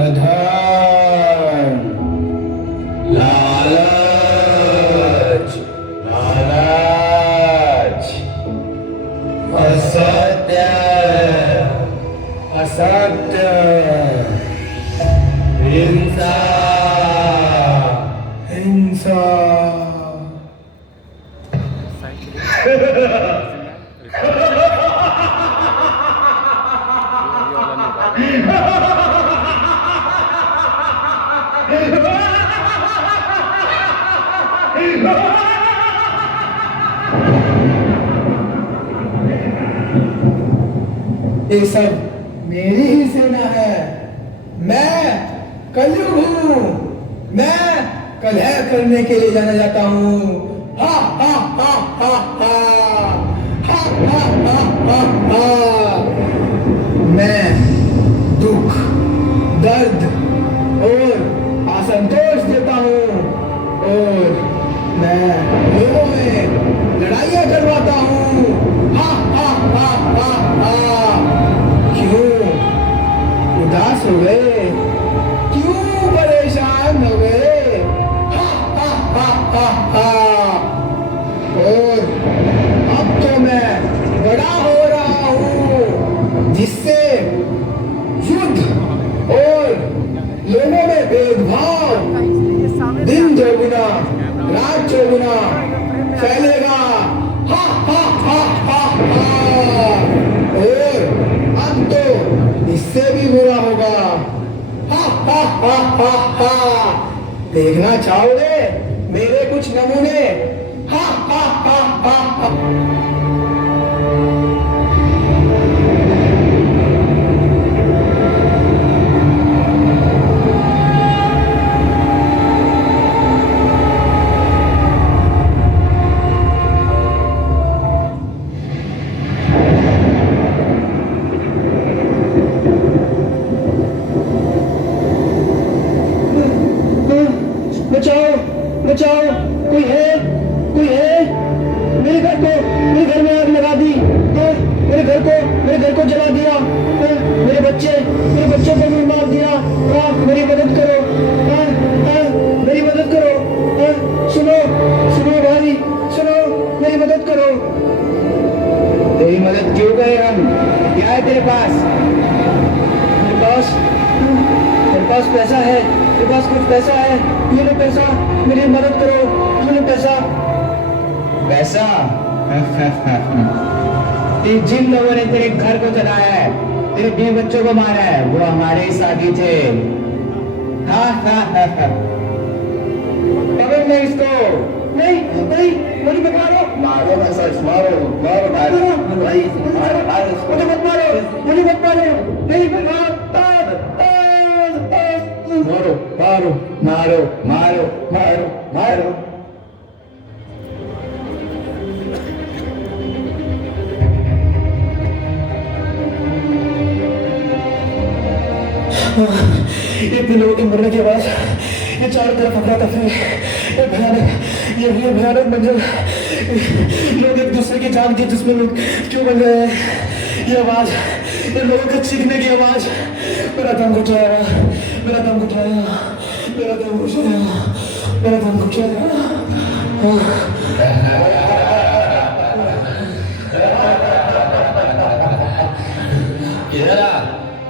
अधर्म, लालच, लालच, असत्य, असत्य, हिंसा, हिंसा। ये सब मेरी ही सेना है। मैं कलयुग हूँ। मैं कलह करने के लिए जाना जाता हूँ। हा हा हा हा हा हा हा हा हा हा। मैं दुख, दर्द और असंतोष देता हूँ और मैं लोगों में लड़ाइयाँ करवाता हूँ। हा हा हा हा हा। क्यों उदास हो गए? क्यों परेशान हो गए? हा हा हा हा हा। और अब तो मैं बड़ा हो रहा हूँ, जिससे युद्ध और लोगों में भेदभाव दिन दोगुना रात चौगुना फैलेगा। हा हा हा हा हा। और अब तो इससे भी बुरा होगा। हा हा हा हा हा। देखना चाहोगे मेरे कुछ नमूने? हा हा हा हा हा। बचाओ, बचाओ, कोई है? कोई है? मेरे घर में आग लगा दी। मेरे घर को जला दिया। मेरे बच्चों को भी मार दिया। मेरी मदद करो। मेरी मदद करो। सुनो, सुनो भाई, सुनो, मेरी मदद करो। तेरी मदद क्यों करें हम? क्या है तेरे पास? मेरे पास पैसा है। मेरे पास कुछ पैसा है। ये लो पैसा, मेरी मदद करो। ये लो पैसा। पैसा? जिन लोगों ने तेरे घर को जलाया है, तेरे बीवी बच्चों को मारा है, वो हमारे ही साथी थे। हा हा हा हा। पकड़ लो इसको। नहीं नहीं, मुझे मत मारो। मारो ना सच, मारो मारो मारो भाई, मारो मारो, मुझे मत मारो, मुझे मत मारो। नहीं मारो मारो मारो मारो मारो मारो। इतने लोगों के मरने के बाद ये चारों तरफ अफरा तफरी, ये भयानक मंजर। लोग एक दूसरे की जान की जिसमें लोग क्यों बन रहे हैं? ये आवाज, ये लोगों के चीखने की आवाज। मेरा दम घुटाया, मेरा दम घुटाया, मेरा दम घुटाया, मेरा दम घुटाया।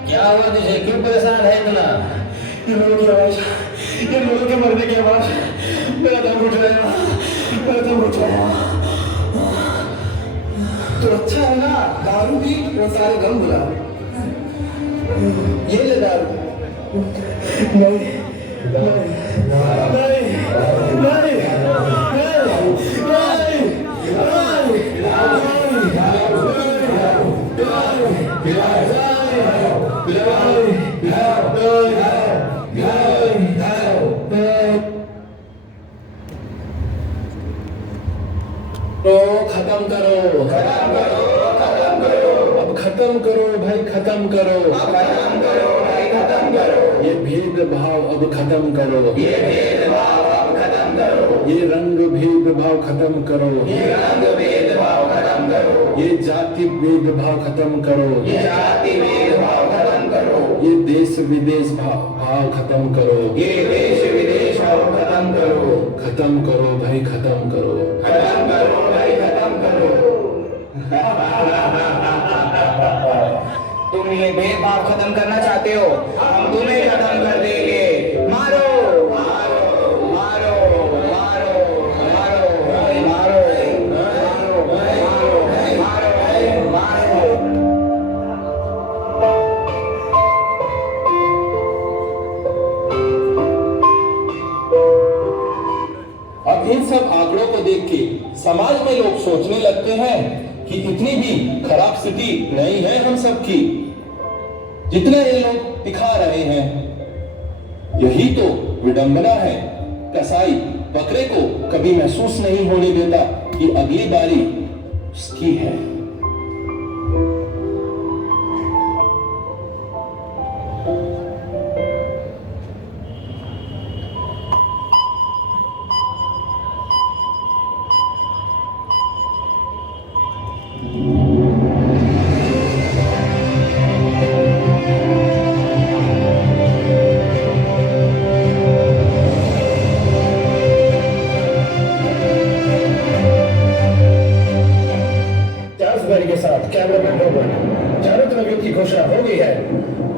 क्या हुआ तुझे? क्यों परेशान है इतना? ये लोगों की आवाज, ये लोगों के मरने की आवाज। मेरा दम घुट रहा, मेरा दम घुट रहा। तो अच्छा है ना, दारू पी वो सारे गम भुला। ये ले दारू। नहीं नहीं नहीं नहीं नहीं तो खत्म करो, खत्म करो, खत्म करो। अब खत्म करो भाई, खत्म करो, खत्म करो भाई, खत्म करो। ये भेदभाव अब खत्म करो, ये भेदभाव अब खत्म करो। ये रंग भेदभाव खत्म करो, ये रंग भेदभाव खत्म करो। ये जाति भेदभाव खत्म करो, ये जाति भेदभाव खत्म करो, ये देश विदेश भाव खत्म करो, ये देश विदेश भाव खत्म करो, खत्म करो भाई खत्म करो, खत्म करो भाई खत्म करो। तुम ये भेदभाव खत्म करना चाहते हो, हम तुम्हें खत्म कर देंगे। मारो मारो मारो मारो मारो मारो मारो मारो मारो। अब इन सब आंकड़ों को देख के समाज में लोग सोचने लगते हैं कि इतनी भी खराब स्थिति नहीं है हम सब की जितना ये लोग दिखा रहे हैं। यही तो विडंबना है। कसाई बकरे को कभी महसूस नहीं होने देता कि अगली बारी उसकी है। के साथ कैमरामैन रोबोट, चारों तरफ युद्ध की घोषणा हो गई है।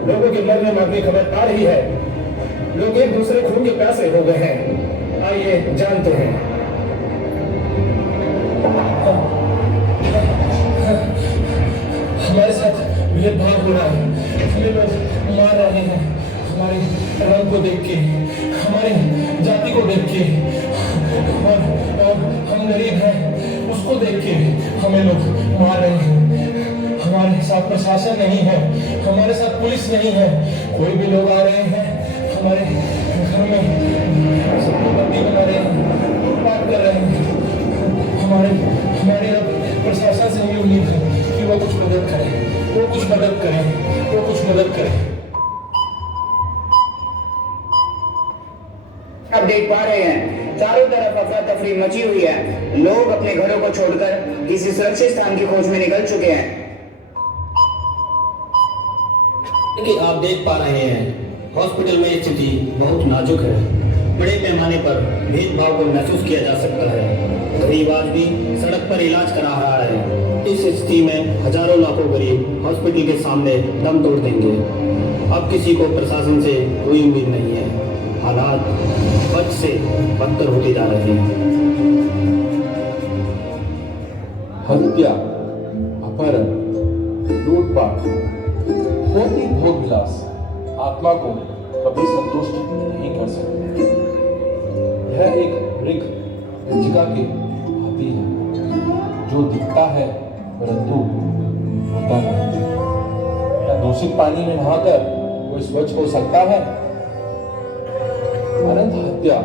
लोगों के मरने मारने की खबर आ रही है। लोग एक दूसरे खून के प्यासे हो गए हैं। आइए जानते हैं। हमारे साथ भेदभाव हो रहा है, हमें लोग मार रहे हैं। हमारे रंग को देख के, हमारी जाति को देख के, और हम गरीब हैं उसको देख के हमें लोग मार रहे हैं। हमारे साथ प्रशासन नहीं है, हमारे साथ पुलिस नहीं है। कोई भी लोग आ रहे हैं हमारे घर में, सबको बंदी बना रहे हैं, लूटपाट कर रहे हैं। हमारे अब प्रशासन से ये उम्मीद है कि वो कुछ मदद करे, वो कुछ मदद करे, वो कुछ मदद करे। अब देख पा रहे हैं चारों तरफ अफरा तफरी मची हुई है। लोग अपने घरों को छोड़कर किसी सुरक्षित स्थान की खोज में निकल चुके हैं। कि आप देख पा रहे हैं हॉस्पिटल में स्थिति बहुत नाजुक है। बड़े पैमाने पर भेदभाव को महसूस किया जा सकता है। गरीब आदमी सड़क पर इलाज करा रहा है। इस स्थिति में हजारों लाखों गरीब हॉस्पिटल के सामने दम तोड़ देंगे। अब किसी को प्रशासन से कोई उम्मीद नहीं है। हालात बद से बदतर होते जा रहे हैं। हत्या, अपहरण, लूटपाट, होती भोग विलास आत्मा को कभी संतुष्ट नहीं कर सकते। यह एक मृग वंचिका के भांति है, जो दिखता है परंतु होता नहीं। क्या दूषित पानी में नहाकर कोई स्वच्छ हो सकता है? अनंत हत्या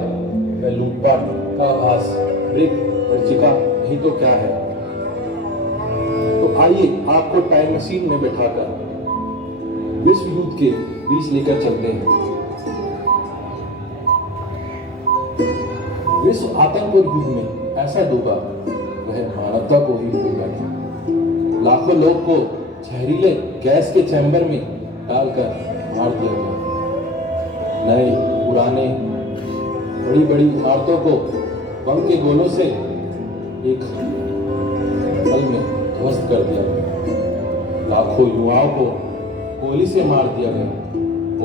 व लूटपाट का आभास मृग वंचिका ही तो क्या है। तो आइए आपको टाइम मशीन में बैठाकर विश्व युद्ध के बीच लेकर चलते हैं। विश्व आतंक और युद्ध में ऐसा डूबा वह मानवता को ही डूब बैठा। लाखों लोग को जहरीले गैस के चैम्बर में डालकर मार दिया गया। नए पुराने बड़ी बड़ी इमारतों को बम के गोलों से एक पल में ध्वस्त कर दिया गया। लाखों युवाओं को गोली से मार दिया गया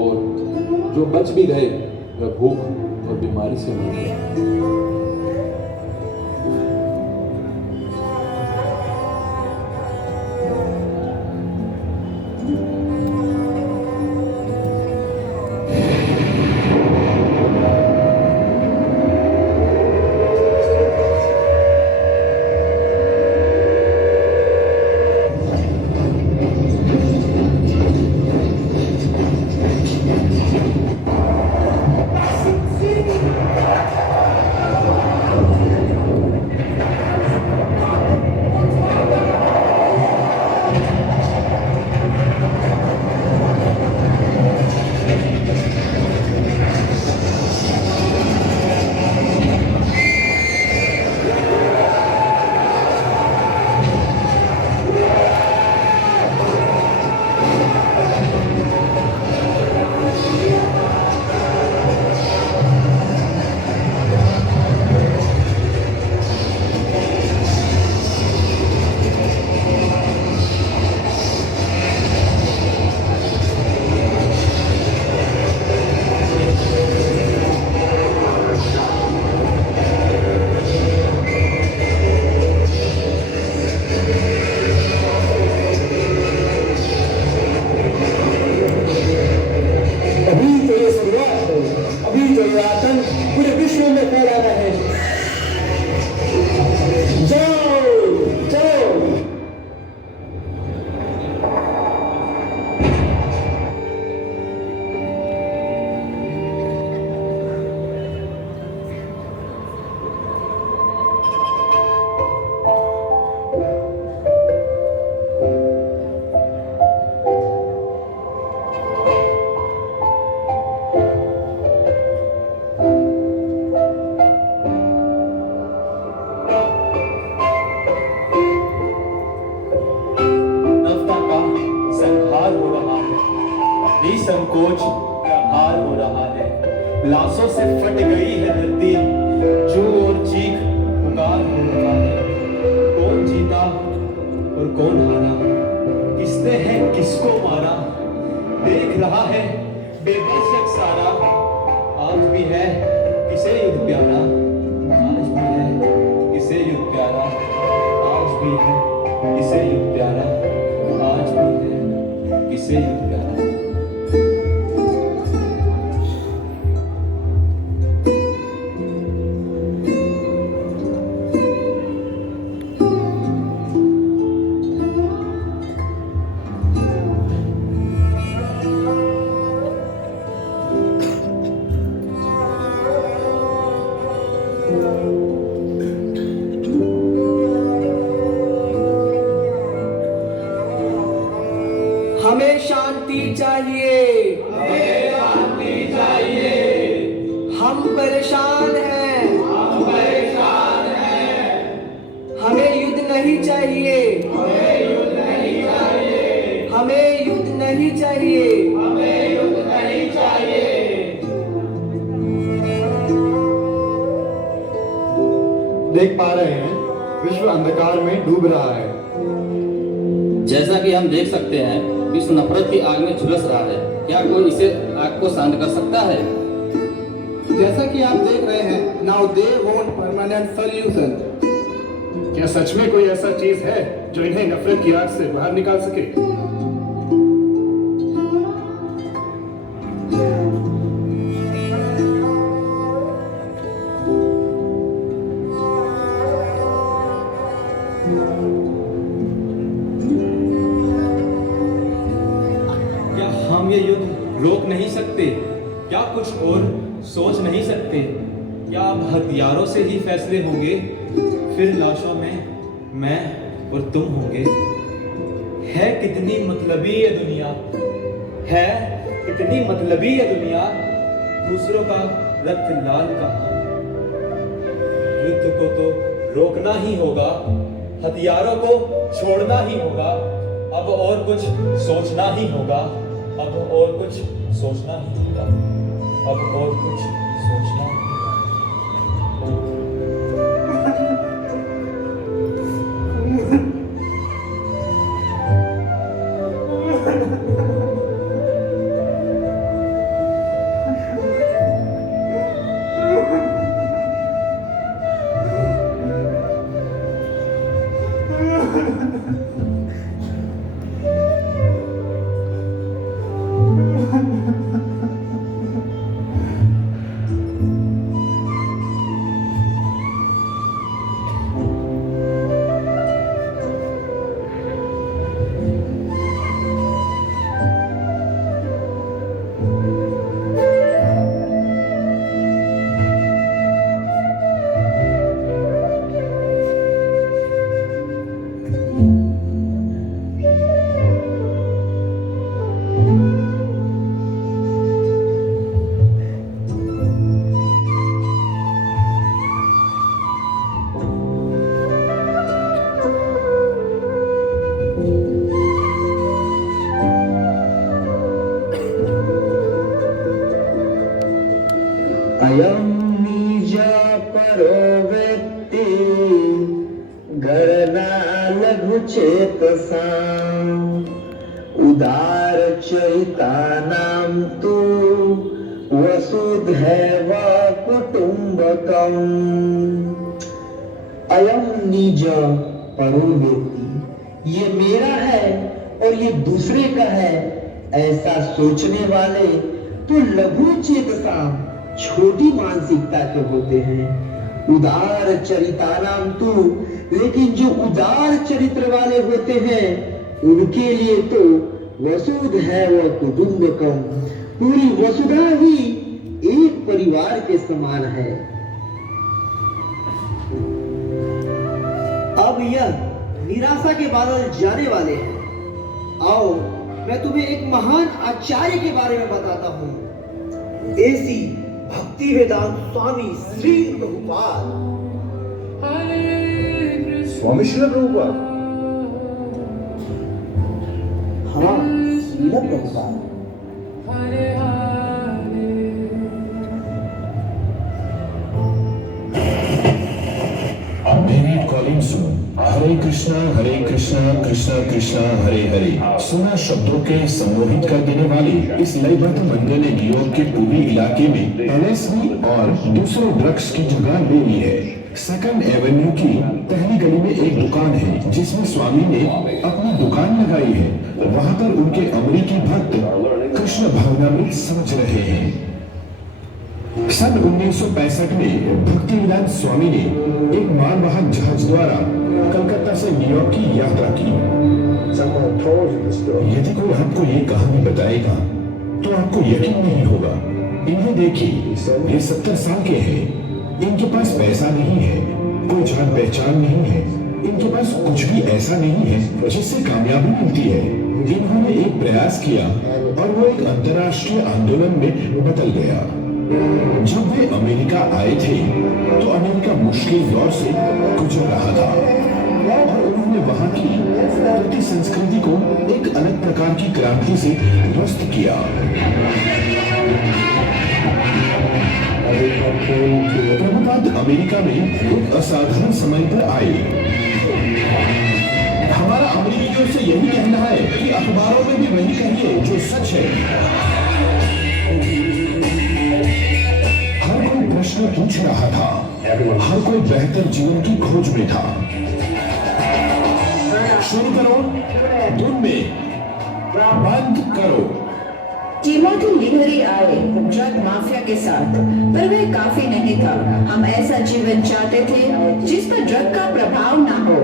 और जो बच भी गए वह भूख और बीमारी से मर गए। ही संकोच का हार हो रहा है। लाशों से फट गई है धरती, जू और चीख पुकार हो रहा है। कौन जीता और कौन हारा, किसने है किसको मारा, देख रहा है बेबस एक सारा। आज भी है किसे युद्ध प्यारा, आज भी है किसे युद्ध प्यारा, आज भी है किसे युद्ध प्यारा, आज भी है किसे युद्ध प्यारा। हमें शांति चाहिए, हमें शांति चाहिए। हम परेशान हैं, हम परेशान हैं। हमें युद्ध नहीं चाहिए, हमें युद्ध नहीं चाहिए। हमें युद्ध नहीं चाहिए। हमें युद्ध नहीं चाहिए। देख पा रहे हैं विश्व अंधकार में डूब रहा है। जैसा कि हम देख सकते हैं विश्व नफरत की आग में झुलस रहा है। क्या कोई इसे आग को शांत कर सकता है? जैसा कि आप देख रहे हैं, now they want permanent solution. क्या सच में कोई ऐसा चीज है जो इन्हें नफरत की आग से बाहर निकाल सके? क्या हम ये युद्ध रोक नहीं सकते? क्या कुछ और सोच नहीं सकते? क्या अब हथियारों से ही फैसले होंगे? फिर लाशों में मैं और तुम होंगे। है कितनी मतलबी ये दुनिया, है कितनी मतलबी ये दुनिया। दूसरों का रक्त लाल कहाँ। युद्ध को तो रोकना ही होगा, हथियारों को छोड़ना ही होगा। अब और कुछ सोचना ही होगा, अब और कुछ सोचना ही होगा, अब और कुछ सोचना ही होगा। अयं निज परो व्यक्ति गणना लघु चेतसाम् उदार चरितानां तु वसुधैव कुटुम्बकम्। अयं निज परो व्यक्ति, ये मेरा है और ये दूसरे का है, ऐसा सोचने वाले तो लघु चेतसाम छोटी मानसिकता के होते हैं। उदार चरितानाम तु, लेकिन जो उदार चरित्र वाले होते हैं उनके लिए तो वसुधैव कुटुम्बकम, पूरी वसुधा ही एक परिवार के समान है। अब यह निराशा के बादल जाने वाले हैं। आओ मैं तुम्हें एक महान आचार्य के बारे में बताता हूँ। ऐसी भक्ति वेदांत स्वामी श्री प्रभुपाद। स्वामी श्री प्रभुपाद? हाँ, श्रील प्रभुपाद। मेरी कॉलिंग सुनो। हरे कृष्णा कृष्णा कृष्णा हरे हरे। सुना शब्दों के सम्मोहित कर देने वाली इस लयबद्ध मंगल ने न्यूयॉर्क के पूर्वी इलाके में LSD और दूसरे ड्रग्स की जगह ले ली है। सेकंड एवेन्यू की पहली गली में एक दुकान है जिसमें स्वामी ने अपनी दुकान लगाई है। वहां पर उनके अमेरिकी भक्त कृष्ण भावनामृत समझ रहे हैं। सन 1965 में भक्तिवेदांत स्वामी ने एक मालवाहक जहाज द्वारा कलकत्ता से न्यूयॉर्क की यात्रा की। यदि कोई आपको ये कहानी बताएगा तो आपको यकीन नहीं होगा। इन्हें देखिए, ये 70 साल के हैं। इनके पास पैसा नहीं है, कोई जान पहचान नहीं है, इनके पास कुछ भी ऐसा नहीं है जिससे कामयाबी मिलती है। इन्होंने एक प्रयास किया और वो एक अंतर्राष्ट्रीय आंदोलन में बदल गया। जब वे अमेरिका आए थे तो अमेरिका मुश्किल दौर से गुजर रहा था और उन्होंने वहां की प्रति संस्कृति को एक अलग प्रकार की क्रांति से ध्वस्त किया। प्रभुपाद अमेरिका में एक असाधारण समय पर आए। हमारा अमेरिकियों से यही कहना है कि अखबारों में भी वही कहिए जो सच है। हर कोई प्रश्न पूछ रहा था, हर कोई बेहतर जीवन की खोज में था। शुरू करो, धुन में बंद करो। टिमोथी लीघरी आए ड्रग माफिया के साथ, पर वह काफी नहीं था। हम ऐसा जीवन चाहते थे जिस पर ड्रग का प्रभाव ना हो।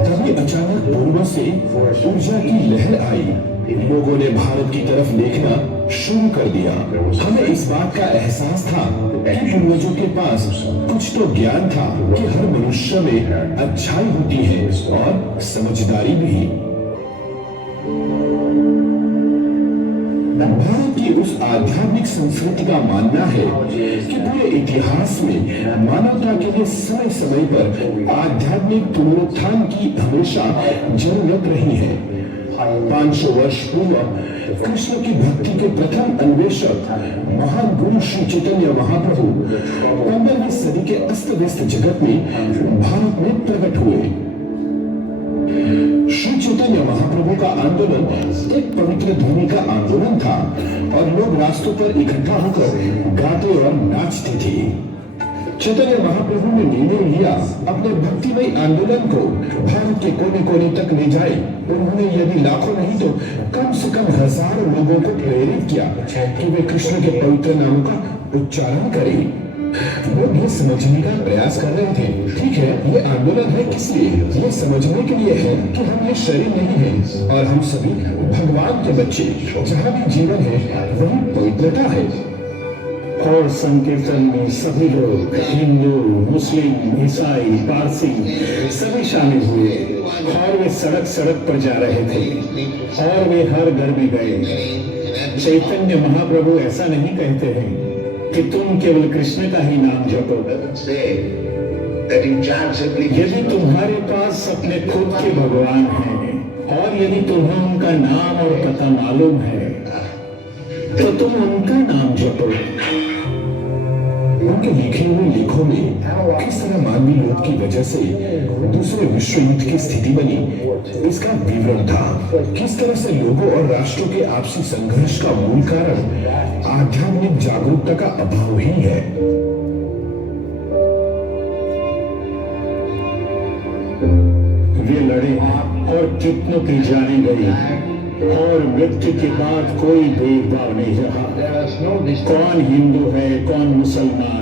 तभी अचानक पूर्व से ऊर्जा की लहर आई। लोगों ने भारत की तरफ देखना शुरू कर दिया। हमें इस बात का एहसास था कि पूर्वजों के पास कुछ तो ज्ञान था कि हर मनुष्य में अच्छाई होती है और समझदारी भी। भारत की उस आध्यात्मिक संस्कृति का मानना है कि पूरे इतिहास में मानवता के लिए समय समय पर आध्यात्मिक पुनरुत्थान की हमेशा जरूरत रही है। 500 वर्ष पूर्व कृष्ण की भक्ति के प्रथम अन्वेषक महान गुरु श्री चैतन्य महाप्रभु 15वीं सदी के अस्त व्यस्त जगत में भारत में प्रकट हुए। श्री चैतन्य महाप्रभु का आंदोलन एक पवित्र ध्वनि का आंदोलन था और लोग रास्तों पर इकट्ठा होकर गाते और नाचते थे। चैतन्य महाप्रभु ने निर्णय लिया अपने भक्तिमय आंदोलन को भारत के कोने कोने तक ले जाए। उन्होंने यदि लाखों नहीं तो कम से कम हजारों लोगों को प्रेरित किया कि वे कृष्ण के पवित्र नामों का उच्चारण करें। लोग ये समझने का प्रयास कर रहे थे, ठीक है, ये आंदोलन है किस लिए? ये समझने के लिए है कि हम ये शरीर नहीं है और हम सभी भगवान के बच्चे। जहाँ भी जीवन है वही पवित्रता है। और संकीर्तन में सभी लोग, हिंदू, मुस्लिम, ईसाई, पारसी सभी शामिल हुए और वे सड़क सड़क पर जा रहे थे और वे हर घर में गए। चैतन्य महाप्रभु ऐसा नहीं कहते हैं कि तुम केवल कृष्ण का ही नाम जपो। यदि तुम्हारे पास अपने खुद के भगवान हैं और यदि तुम्हें उनका नाम और पता मालूम है तो तुम उनका नाम जपो। उनके लिखे हुए लेखों में किस तरह मानवीय युद्ध की वजह से दूसरे विश्व युद्ध की स्थिति बनी इसका विवरण था। किस तरह से लोगों और राष्ट्रों के आपसी संघर्ष का मूल कारण आध्यात्मिक जागरूकता का अभाव ही है। वे लड़े और कितनों की जाने गई और मृत्यु के बाद कोई भेदभाव नहीं रहा। कौन हिंदू है, कौन मुसलमान।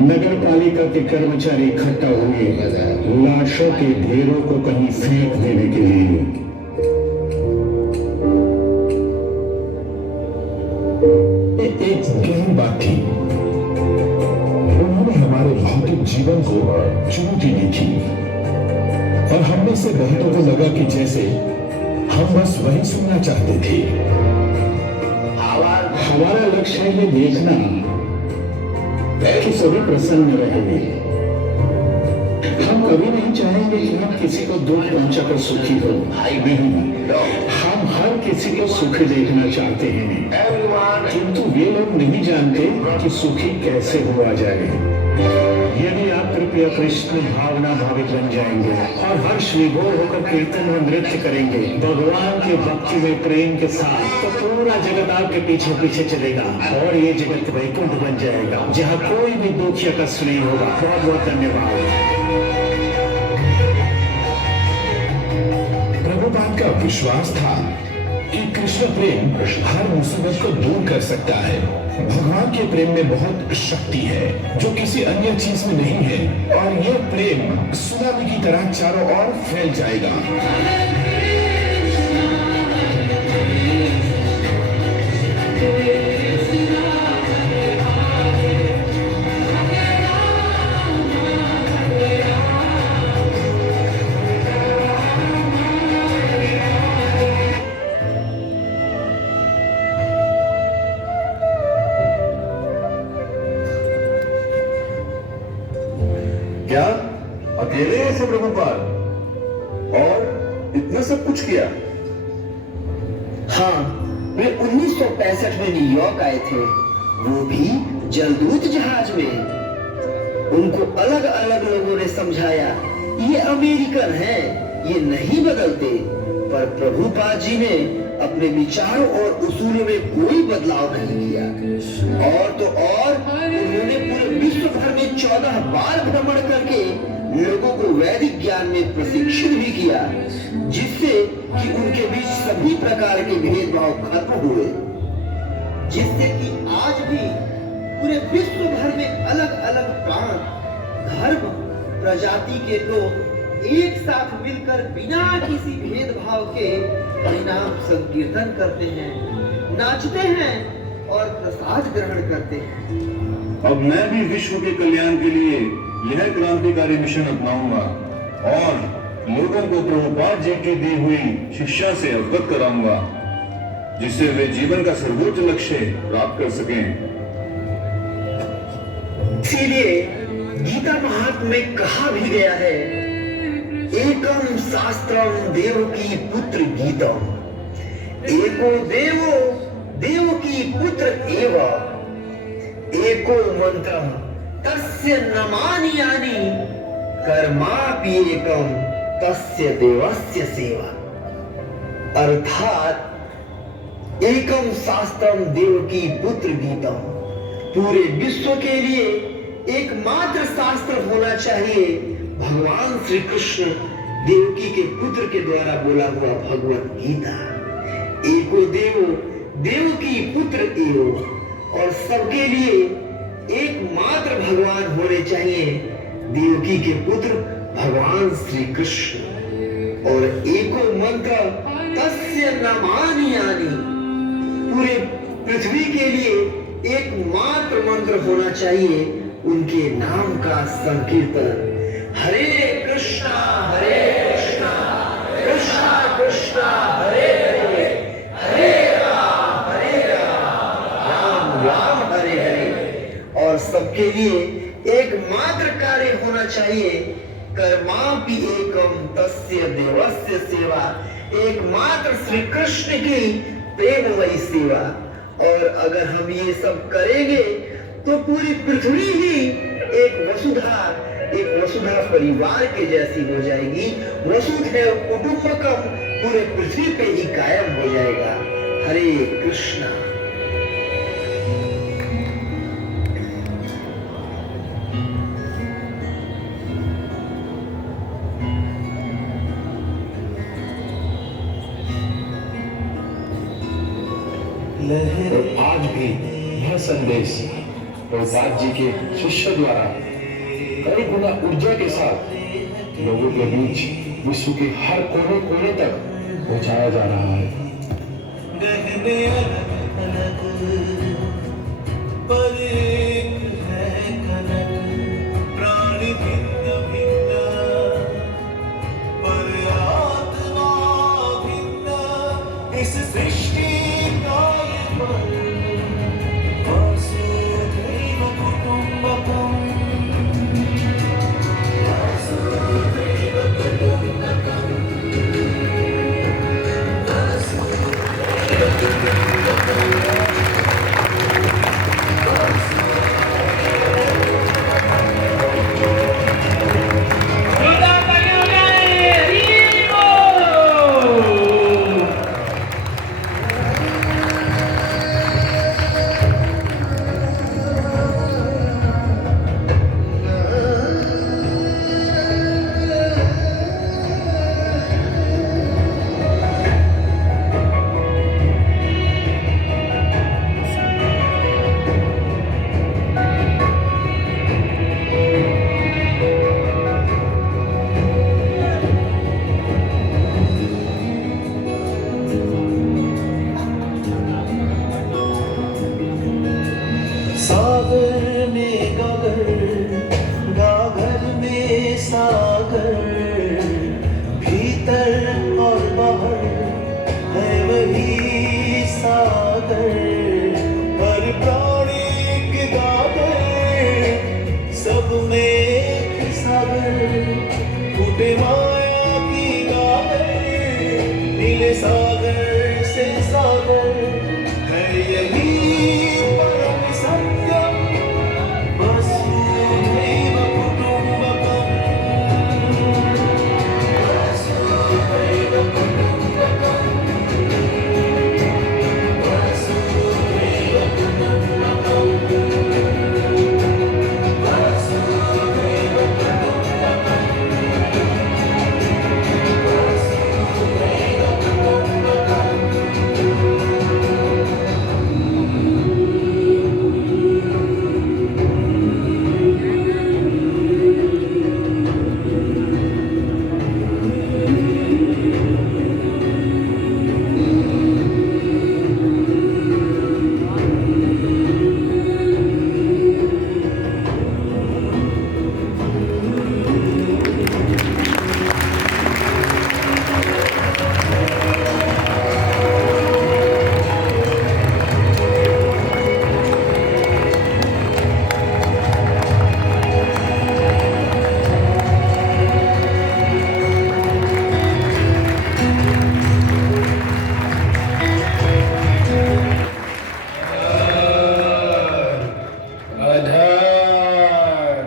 नगर पालिका के कर्मचारी इकट्ठा हुए लाशों के ढेरों को कहीं फेंक देने के लिए। एक गहरी बात थी, उन्होंने हमारे भौतिक जीवन को चुनौती दी थी और हम में से बहुतों को लगा कि जैसे हम बस वही सुनना चाहते थे। हमारा लक्ष्य है ये देखना कि सभी प्रसन्न रहे। हम कभी नहीं चाहेंगे चाहेंगे कि हम किसी को दुख पहुंचाकर सुखी हो, नहीं, हम हर किसी को सुखी देखना चाहते हैं, किंतु वे लोग नहीं जानते कि सुखी कैसे हुआ जाए। यदि आप कृपया कृष्ण भावना भावित बन जाएंगे और हर्ष विभोर होकर कीर्तन व नृत्य करेंगे भगवान के भक्ति में प्रेम के साथ, तो पूरा जगत आपके पीछे पीछे चलेगा और ये जगत वैकुंठ बन जाएगा जहाँ कोई भी दुख या कष्ट नहीं होगा। बहुत बहुत धन्यवाद। प्रभुपाद का विश्वास था कि कृष्ण प्रेम हर मुसीबत को दूर कर सकता है। भगवान के प्रेम में बहुत शक्ति है जो किसी अन्य चीज में नहीं है, और यह प्रेम सुनामी की तरह चारों ओर फैल जाएगा। क्या अकेले ऐसे प्रभुपाद, और इतना सब कुछ किया? हाँ, वे 1965 में न्यूयॉर्क आए थे, वो भी जलदूत जहाज में। उनको अलग अलग लोगों ने समझाया ये अमेरिकन हैं, ये नहीं बदलते, पर प्रभुपाद जी ने अपने विचारों और उसूलों में कोई बदलाव नहीं किया। और तो और उन्होंने पूरे विश्व भर में 14 बार भ्रमण करके लोगों को वैदिक ज्ञान में प्रशिक्षित भी किया, जिससे कि उनके बीच सभी प्रकार के भेदभाव खत्म हुए, जिससे कि आज भी पूरे विश्व भर में अलग अलग प्रांत, धर्म, प्रजाति के लोग एक साथ मिलकर बिना किसी भेदभाव के हरिनाम संकीर्तन करते हैं, नाचते हैं और प्रसाद ग्रहण करते हैं। अब मैं भी विश्व के कल्याण के लिए यह क्रांतिकारी मिशन अपनाऊंगा और लोगों को प्रभुपाद जी की दी हुई शिक्षा से अवगत कराऊंगा, जिससे वे जीवन का सर्वोच्च लक्ष्य प्राप्त कर सकें। इसीलिए गीता महात्म्य में कहा भी गया है, एकम शास्त्रम देवकी पुत्र गीतम, एको देवो देवकी पुत्र एव, एको मंत्रम तस्य नमानि कर्मापि एकम तस्य देवस्य सेवा। अर्थात एकम शास्त्रम देवकी पुत्र गीतम, पूरे विश्व के लिए एकमात्र शास्त्र होना चाहिए भगवान श्री कृष्ण देवकी के पुत्र के द्वारा बोला हुआ भगवत गीता। एको देवो देवकी पुत्र एव, और सबके लिए एकमात्र भगवान होने चाहिए देवकी के पुत्र भगवान श्री कृष्ण। और एको मंत्र तस्य नमानि, पूरे पृथ्वी के लिए एकमात्र मंत्र होना चाहिए उनके नाम का संकीर्तन। हरे कृष्णा कृष्णा कृष्णा हरे हरे, हरे राम राम हरे हरे। और सबके लिए एकमात्र कार्य होना चाहिए कर्मापि एकम तस्य देवस्य सेवा, एकमात्र श्री कृष्ण की प्रेममयी सेवा। और अगर हम ये सब करेंगे तो पूरी पृथ्वी ही एक वसुधा परिवार के जैसी हो जाएगी। वसुधैव कुटुंबकम पूरे पृथ्वी पे ही कायम हो जाएगा। हरे कृष्णा। और आज भी यह संदेश प्रभुपाद जी के शिष्य द्वारा कई गुना ऊर्जा के साथ लोगों के बीच विश्व के हर कोने कोने तक पहुंचाया जा रहा है। इस